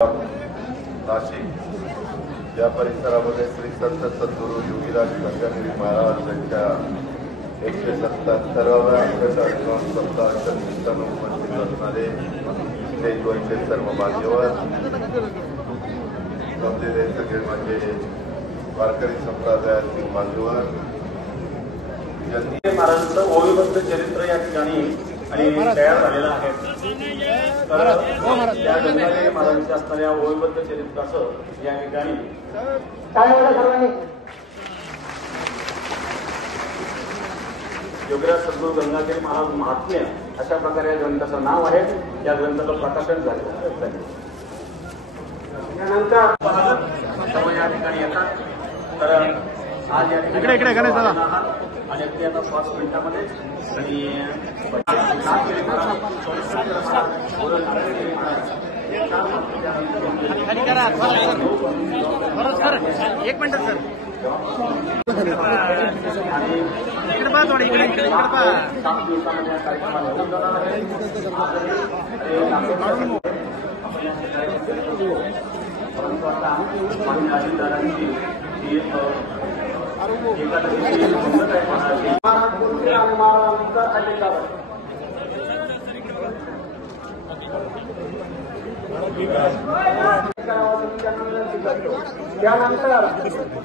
नाशिक या परिसरामध्ये श्री संत सद्गुरू योगीराज गंगागिरी महाराज यांच्या 177व्या अंकशासन सप्ताहाच्या निमित्तानं उपस्थित असणारे स्टेजवरचे सर्व मान्यवर, जमलेले सगळे माझे वारकरी संप्रदायातील मान्यवर, महाराजांचं ओळीबद्ध चरित्र या ठिकाणी आणि तयार झालेलं आहे. तर त्या गंगागिरी महाराजांच्या असणाऱ्या ओळीबद्ध चरित्राचं या ठिकाणी योगीराज सद्गुरू गंगागिरी महाराज महात्म्य अशा प्रकारे या ग्रंथाचं नाव आहे. या ग्रंथाचं प्रकाशन झालेलं आहे. त्यानंतर सर्व या ठिकाणी येतात. तर आज या ठिकाणी आणि अगदी आता 5 मिनिटांमध्ये एक मिनिट सर इकडे पहा थोडी इकडे पहा 7 दिवसामध्ये हा कार्यक्रम होऊन जाणार आहे. परंतु आता माननीय अजितदादांची ही एकादशीची पद्धत आहे. महाराज बोलतील आणि महाराजांचं अजितदादा त्यानंतर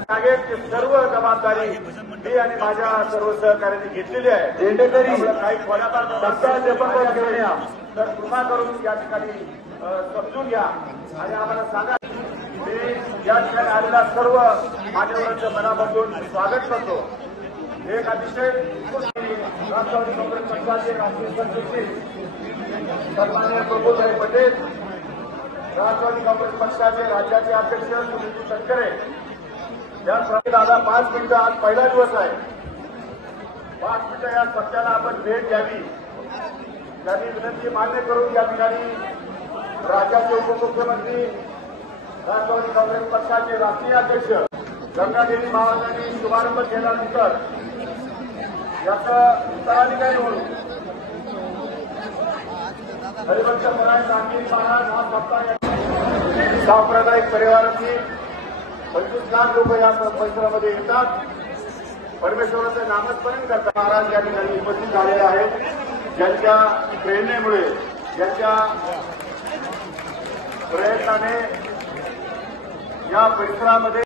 मागे सर्व जबाबदारी मी आणि माझ्या सर्व सहकार्याने घेतलेली आहे. झेंडेकरी काही थोड्याफार घेऊन या, तर कृपा करून या ठिकाणी समजून घ्या आणि आम्हाला सांगा. मी या ठिकाणी आलेल्या सर्व मान्यवरांचं मनापासून स्वागत करतो. एक अतिशय राष्ट्रवादी काँग्रेस पक्षाचे राष्ट्रीय सचिव सन्माननीय प्रफुल्लभाई पटेल, राष्ट्रवादी काँग्रेस पक्षाचे राज्याचे अध्यक्ष सुनील तटकरे या दादा 5 मिनिटं आज पहिला दिवस आहे. 5 मिनिटं या सत्याला आपण भेट द्यावी. त्यांनी विनंती मान्य करून या ठिकाणी राज्याचे उपमुख्यमंत्री राष्ट्रवादी काँग्रेस पक्षाचे राष्ट्रीय अध्यक्ष गंगागिरी महाराजांनी शुभारंभ केल्यानंतर याचं उत्तराधिकारी म्हणून हरिवंश परायण नागगिरी महाराज हा सप्ताह सांप्रदायिक परिवाराची 25 लाख लोक या परिसरामध्ये येतात. परमेश्वराचं नामस्मरण करतात. महाराज या ठिकाणी उपस्थित झालेले आहेत. ज्यांच्या प्रेरणेमुळे, ज्यांच्या प्रयत्नाने या परिसरामध्ये